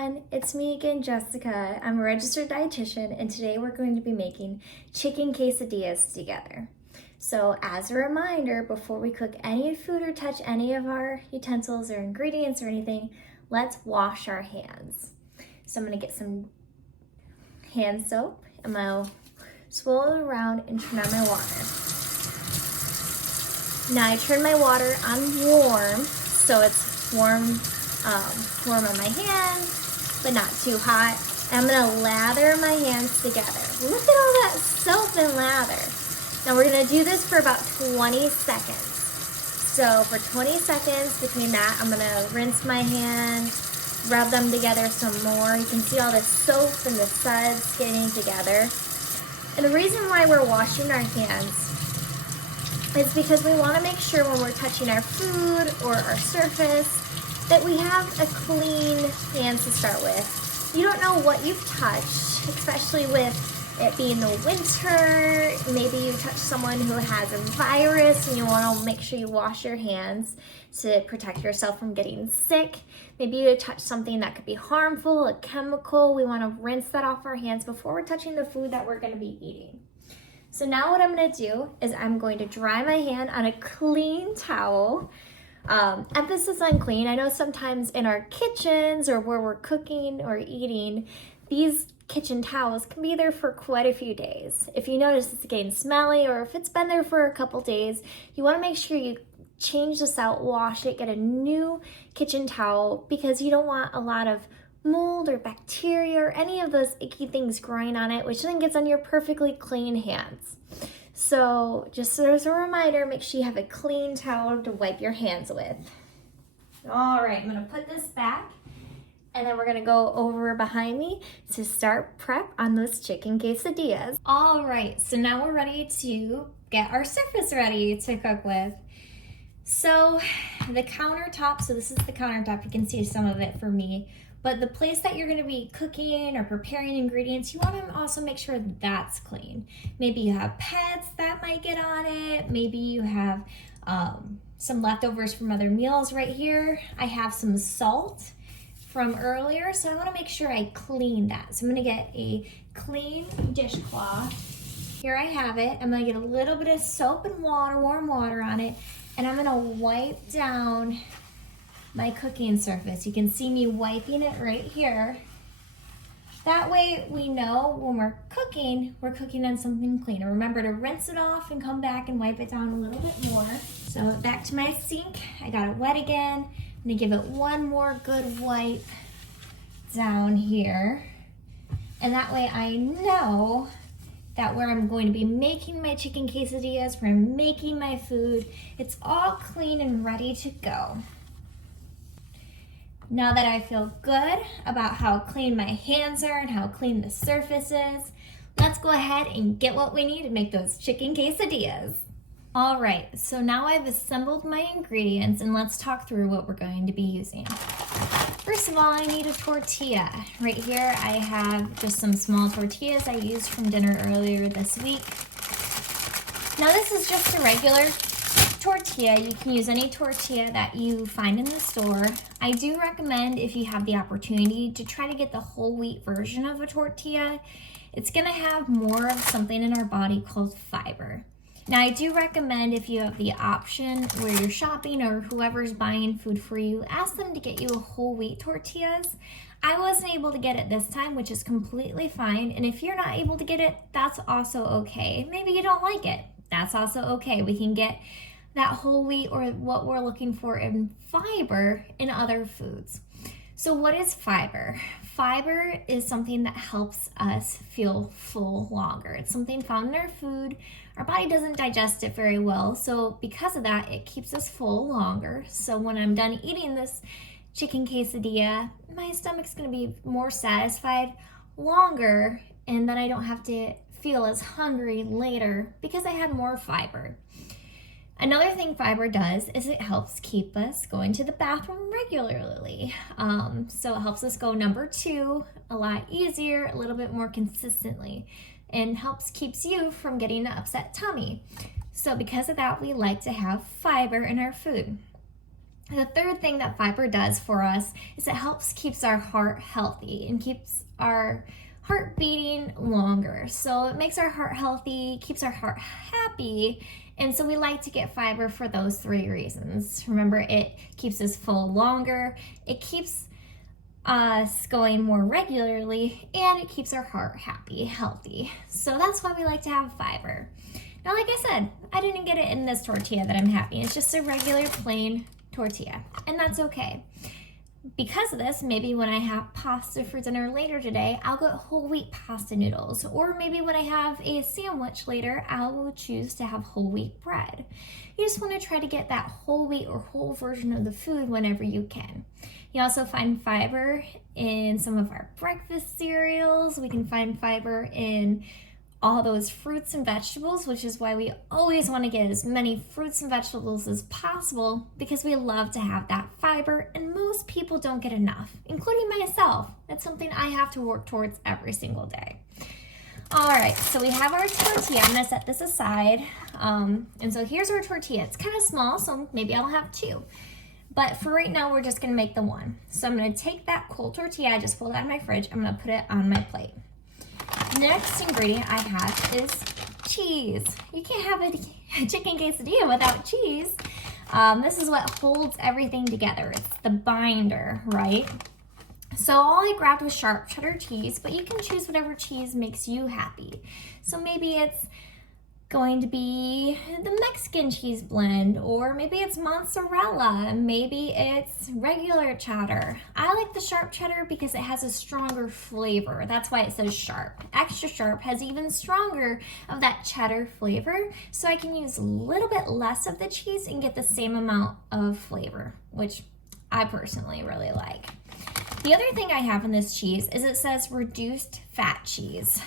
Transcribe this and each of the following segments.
everyone, it's me again, Jessica. I'm a registered dietitian, and today we're going to be making chicken quesadillas together. So as a reminder, before we cook any food or touch any of our utensils or ingredients or anything, let's wash our hands. So I'm gonna get some hand soap, and I'll swirl it around and turn on my water. Now I turn my water on warm, so it's warm on my hands, but not too hot. And I'm gonna lather my hands together. Look at all that soap and lather. Now we're gonna do this for about 20 seconds. So for 20 seconds between that, I'm gonna rinse my hands, rub them together some more. You can see all the soap and the suds getting together. And the reason why we're washing our hands is because we wanna make sure when we're touching our food or our surface that we have a clean hands to start with. You don't know what you've touched, especially with it being the winter. Maybe you touch someone who has a virus and you want to make sure you wash your hands to protect yourself from getting sick. Maybe you touch something that could be harmful, a chemical. We want to rinse that off our hands before we're touching the food that we're going to be eating. So now what I'm going to do is I'm going to dry my hand on a clean towel. Emphasis on clean. I know sometimes in our kitchens or where we're cooking or eating, these kitchen towels can be there for quite a few days. If you notice it's getting smelly or if it's been there for a couple days, you want to make sure you change this out, wash it, get a new kitchen towel, because you don't want a lot of mold or bacteria or any of those icky things growing on it, which then gets on your perfectly clean hands. So just as a reminder, make sure you have a clean towel to wipe your hands with. All right, I'm gonna put this back, and then we're gonna go over behind me to start prep on those chicken quesadillas. All right, so now we're ready to get our surface ready to cook with. So the countertop, so this is the countertop, you can see some of it for me. But the place that you're gonna be cooking or preparing ingredients, you wanna also make sure that's clean. Maybe you have pets that might get on it. Maybe you have some leftovers from other meals right here. I have some salt from earlier, so I wanna make sure I clean that. So I'm gonna get a clean dishcloth. Here I have it. I'm gonna get a little bit of soap and water, warm water on it, and I'm gonna wipe down my cooking surface. You can see me wiping it right here. That way we know when we're cooking on something clean. And remember to rinse it off and come back and wipe it down a little bit more. So back to my sink, I got it wet again. I'm gonna give it one more good wipe down here. And that way I know that where I'm going to be making my chicken quesadillas, where I'm making my food, it's all clean and ready to go. Now that I feel good about how clean my hands are and how clean the surface is, let's go ahead and get what we need to make those chicken quesadillas. All right, so now I've assembled my ingredients, and let's talk through what we're going to be using. First of all, I need a tortilla. Right here I have just some small tortillas I used from dinner earlier this week. Now this is just a regular tortilla. You can use any tortilla that you find in the store. I do recommend, if you have the opportunity, to try to get the whole wheat version of a tortilla. It's gonna have more of something in our body called fiber. Now I do recommend, if you have the option where you're shopping or whoever's buying food for you, ask them to get you a whole wheat tortillas. I wasn't able to get it this time, which is completely fine. And if you're not able to get it, that's also okay. Maybe you don't like it. That's also okay. We can get that whole wheat or what we're looking for in fiber in other foods. So what is fiber? Fiber is something that helps us feel full longer. It's something found in our food. Our body doesn't digest it very well, so because of that, it keeps us full longer. So when I'm done eating this chicken quesadilla, my stomach's gonna be more satisfied longer, and then I don't have to feel as hungry later because I had more fiber. Another thing fiber does is it helps keep us going to the bathroom regularly. So it helps us go number 2 a lot easier, a little bit more consistently, and keeps you from getting an upset tummy. So because of that, we like to have fiber in our food. The third thing that fiber does for us is it helps keeps our heart healthy and keeps our heart beating longer. So it makes our heart healthy, keeps our heart happy, and so we like to get fiber for those 3 reasons. Remember, it keeps us full longer, it keeps us going more regularly, and it keeps our heart happy, healthy. So that's why we like to have fiber. Now, like I said, I didn't get it in this tortilla that I'm having. It's just a regular plain tortilla, and that's okay. Because of this, maybe when I have pasta for dinner later today, I'll get whole wheat pasta noodles. Or maybe when I have a sandwich later, I will choose to have whole wheat bread. You just want to try to get that whole wheat or whole version of the food whenever you can. You also find fiber in some of our breakfast cereals. We can find fiber in all those fruits and vegetables, which is why we always want to get as many fruits and vegetables as possible, because we love to have that fiber, and most people don't get enough, including myself. That's something I have to work towards every single day. All right, so we have our tortilla. I'm gonna set this aside. And so here's our tortilla. It's kind of small, so maybe I'll have 2. But for right now, we're just gonna make the 1. So I'm gonna take that cold tortilla I just pulled out of my fridge. I'm gonna put it on my plate. Next ingredient I have is cheese. You can't have a chicken quesadilla without cheese. This is what holds everything together. It's the binder, right? So all I grabbed was sharp cheddar cheese, but you can choose whatever cheese makes you happy. So maybe it's going to be the Mexican cheese blend, or maybe it's mozzarella, maybe it's regular cheddar. I like the sharp cheddar because it has a stronger flavor. That's why it says sharp. Extra sharp has even stronger of that cheddar flavor, so I can use a little bit less of the cheese and get the same amount of flavor, which I personally really like. The other thing I have in this cheese is it says reduced fat cheese.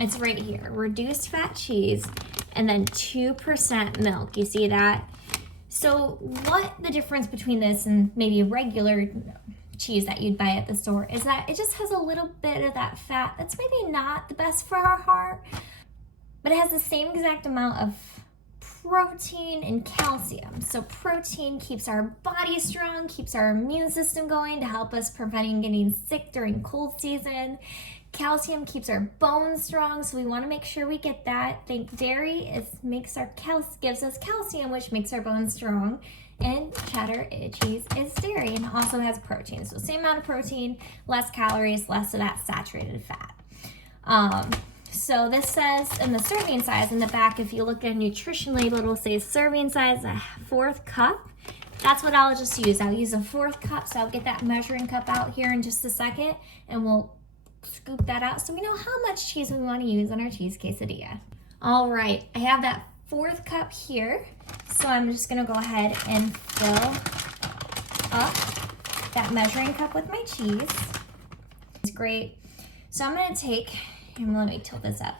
It's right here, reduced fat cheese, and then 2% milk. You see that? So what the difference between this and maybe regular cheese that you'd buy at the store is that it just has a little bit of that fat that's maybe not the best for our heart, but it has the same exact amount of protein and calcium. So protein keeps our body strong, keeps our immune system going to help us preventing getting sick during cold season. Calcium keeps our bones strong, so we want to make sure we get that. Think dairy gives us calcium, which makes our bones strong. And cheddar cheese is dairy and also has protein. So same amount of protein, less calories, less of that saturated fat. So this says in the serving size in the back, if you look at a nutrition label, it'll say serving size, a 1/4 cup. That's what I'll just use. I'll use a 1/4 cup, so I'll get that measuring cup out here in just a second, and we'll scoop that out so we know how much cheese we want to use on our cheese quesadilla. All right, I have that 1/4 cup here, so I'm just gonna go ahead and fill up that measuring cup with my cheese. It's great. So I'm gonna take, and let me tilt this up.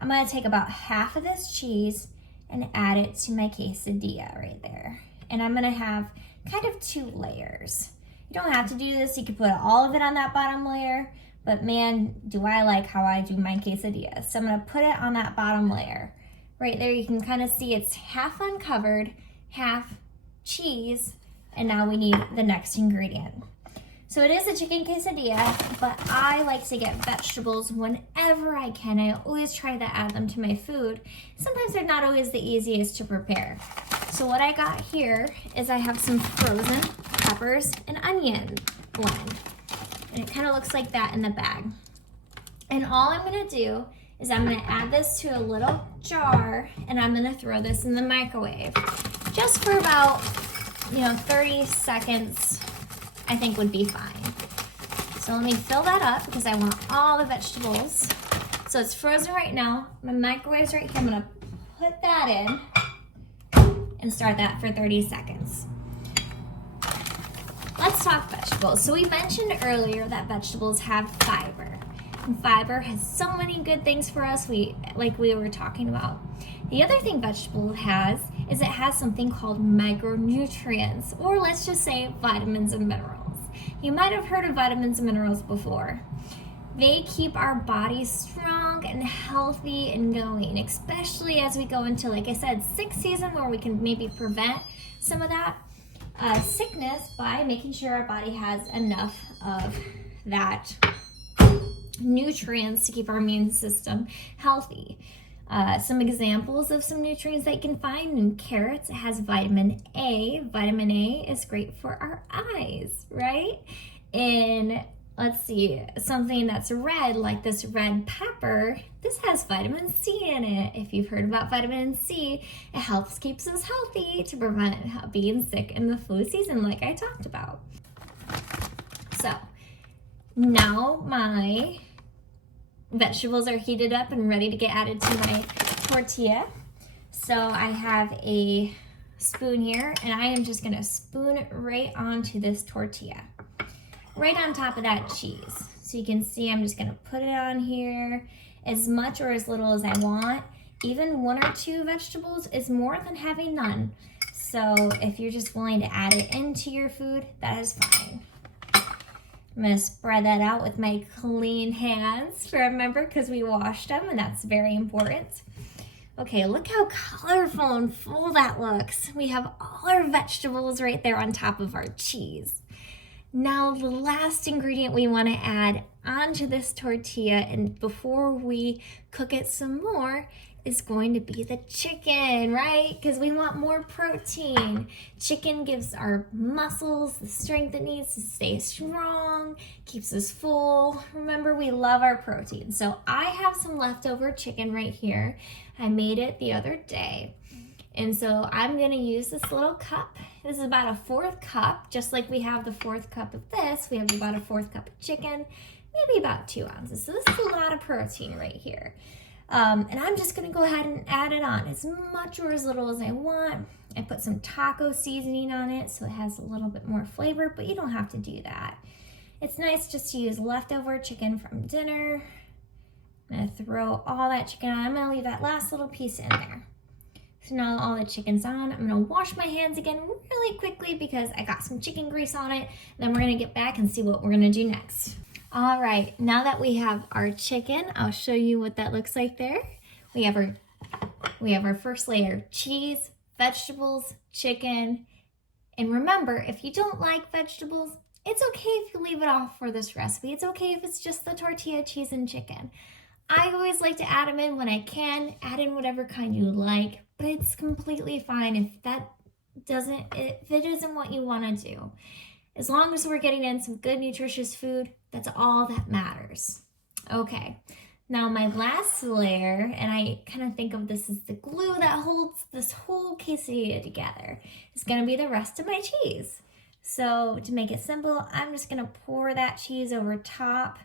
I'm gonna take about half of this cheese and add it to my quesadilla right there. And I'm gonna have kind of 2 layers. You don't have to do this. You can put all of it on that bottom layer, but man, do I like how I do my quesadillas. So I'm gonna put it on that bottom layer. Right there, you can kind of see it's half uncovered, half cheese, and now we need the next ingredient. So it is a chicken quesadilla, but I like to get vegetables whenever I can. I always try to add them to my food. Sometimes they're not always the easiest to prepare. So what I got here is I have some frozen peppers and onion blend. And it kind of looks like that in the bag. And all I'm gonna do is I'm gonna add this to a little jar, and I'm gonna throw this in the microwave just for about 30 seconds. I think would be fine. So let me fill that up because I want all the vegetables. So it's frozen right now. My microwave's right here. I'm gonna put that in and start that for 30 seconds. Let's talk vegetables. So we mentioned earlier that vegetables have fiber. And fiber has so many good things for us, like we were talking about. The other thing vegetable has is it has something called micronutrients, or let's just say vitamins and minerals. You might have heard of vitamins and minerals before. They keep our bodies strong and healthy and going, especially as we go into, like I said, sick season where we can maybe prevent some of that. sickness by making sure our body has enough of that nutrients to keep our immune system healthy. Some examples of some nutrients that you can find in carrots: it has vitamin A. Vitamin A is great for our eyes, right? In, let's see, something that's red, like this red pepper, this has vitamin C in it. If you've heard about vitamin C, it helps keeps us healthy to prevent being sick in the flu season, like I talked about. So now my vegetables are heated up and ready to get added to my tortilla. So I have a spoon here, and I am just gonna spoon it right onto this tortilla, right on top of that cheese. So you can see I'm just gonna put it on here, as much or as little as I want. Even 1 or 2 vegetables is more than having none. So if you're just willing to add it into your food, that is fine. I'm gonna spread that out with my clean hands, remember, because we washed them, and that's very important. Okay, look how colorful and full that looks. We have all our vegetables right there on top of our cheese. Now the last ingredient we want to add onto this tortilla, and before we cook it some more, is going to be the chicken, right? Because we want more protein. Chicken gives our muscles the strength it needs to stay strong, keeps us full. Remember, we love our protein. So I have some leftover chicken right here. I made it the other day. And so I'm gonna use this little cup. This is about a 1/4 cup, just like we have the 1/4 cup of this. We have about a 1/4 cup of chicken, maybe about 2 ounces. So this is a lot of protein right here. And I'm just gonna go ahead and add it on as much or as little as I want. I put some taco seasoning on it so it has a little bit more flavor, but you don't have to do that. It's nice just to use leftover chicken from dinner. I'm gonna throw all that chicken on. I'm gonna leave that last little piece in there. So now all the chicken's on. I'm gonna wash my hands again really quickly because I got some chicken grease on it. Then we're gonna get back and see what we're gonna do next. All right, now that we have our chicken, I'll show you what that looks like there. We have our first layer: cheese, vegetables, chicken. And remember, if you don't like vegetables, it's okay if you leave it off for this recipe. It's okay if it's just the tortilla, cheese, and chicken. I always like to add them in when I can. Add in whatever kind you like, but it's completely fine if it isn't what you want to do. As long as we're getting in some good nutritious food, that's all that matters. Okay, now my last layer, and I kind of think of this as the glue that holds this whole quesadilla together, is gonna be the rest of my cheese. So to make it simple, I'm just gonna pour that cheese over top.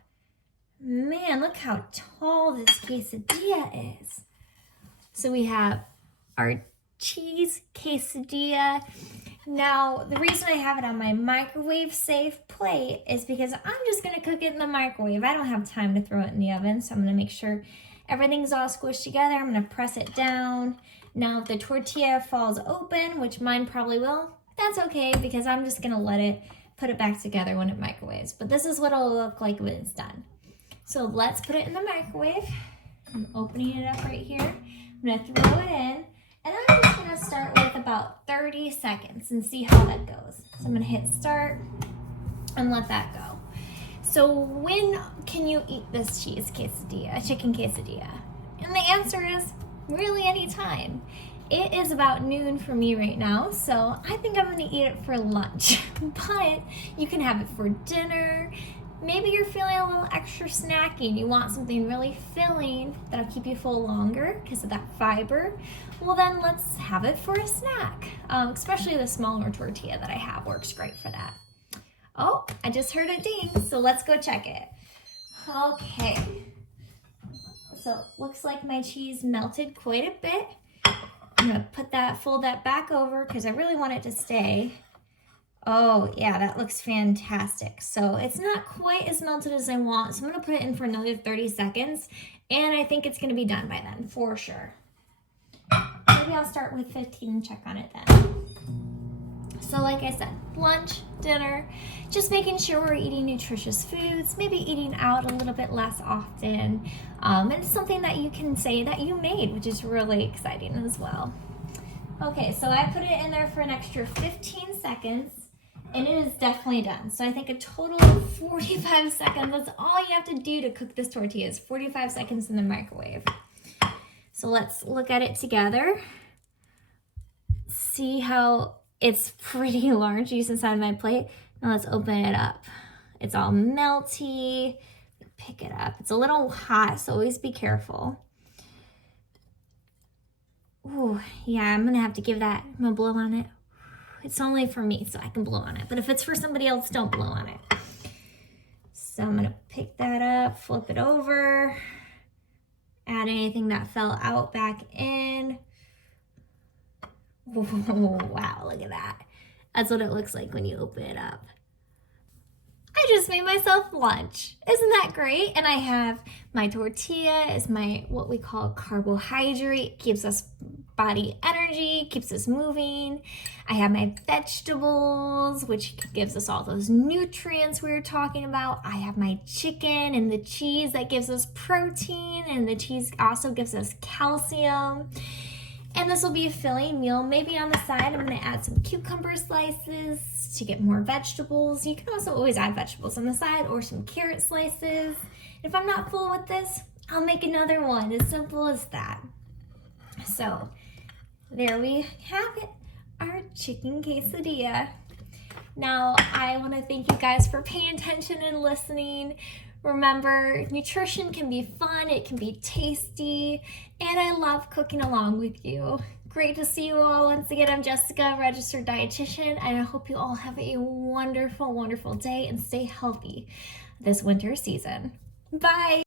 Man, look how tall this quesadilla is. So we have our cheese quesadilla. Now, the reason I have it on my microwave safe plate is because I'm just gonna cook it in the microwave. I don't have time to throw it in the oven, so I'm gonna make sure everything's all squished together. I'm gonna press it down. Now, if the tortilla falls open, which mine probably will, that's okay because I'm just gonna put it back together when it microwaves. But this is what it'll look like when it's done. So let's put it in the microwave. I'm opening it up right here. I'm gonna throw it in, and I'm just gonna start with about 30 seconds and see how that goes. So I'm gonna hit start and let that go. So when can you eat this chicken quesadilla? And the answer is really anytime. It is about noon for me right now, so I think I'm gonna eat it for lunch. But you can have it for dinner. Maybe you're feeling a little extra snacky and you want something really filling that'll keep you full longer because of that fiber. Well, then let's have it for a snack. Especially the smaller tortilla that I have works great for that. Oh, I just heard a ding, so let's go check it. Okay. So looks like my cheese melted quite a bit. I'm gonna fold that back over because I really want it to stay. Oh yeah, that looks fantastic. So it's not quite as melted as I want, so I'm gonna put it in for another 30 seconds, and I think it's gonna be done by then, for sure. Maybe I'll start with 15 and check on it then. So like I said, lunch, dinner, just making sure we're eating nutritious foods, maybe eating out a little bit less often, and it's something that you can say that you made, which is really exciting as well. Okay, so I put it in there for an extra 15 seconds, and it is definitely done. So I think a total of 45 seconds. That's all you have to do to cook this tortilla is 45 seconds in the microwave. So let's look at it together. See how it's pretty large just inside my plate. Now let's open it up. It's all melty. Pick it up. It's a little hot, so always be careful. Ooh, yeah, I'm gonna have to give that, I'm gonna blow on it. It's only for me, so I can blow on it. But if it's for somebody else, don't blow on it. So I'm gonna pick that up, flip it over, add anything that fell out back in. Oh, wow, look at that. That's what it looks like when you open it up. I just made myself lunch. Isn't that great? And I have my tortilla is my what we call carbohydrate, keeps us body energy, keeps us moving. I have my vegetables, which gives us all those nutrients we were talking about. I have my chicken and the cheese that gives us protein, and the cheese also gives us calcium. And this will be a filling meal. Maybe on the side, I'm gonna add some cucumber slices to get more vegetables. You can also always add vegetables on the side or some carrot slices. If I'm not full with this, I'll make another one, as simple as that. So there we have it, our chicken quesadilla. Now, I wanna thank you guys for paying attention and listening. Remember, nutrition can be fun, it can be tasty, and I love cooking along with you. Great to see you all. Once again, I'm Jessica, registered dietitian, and I hope you all have a wonderful, wonderful day and stay healthy this winter season. Bye.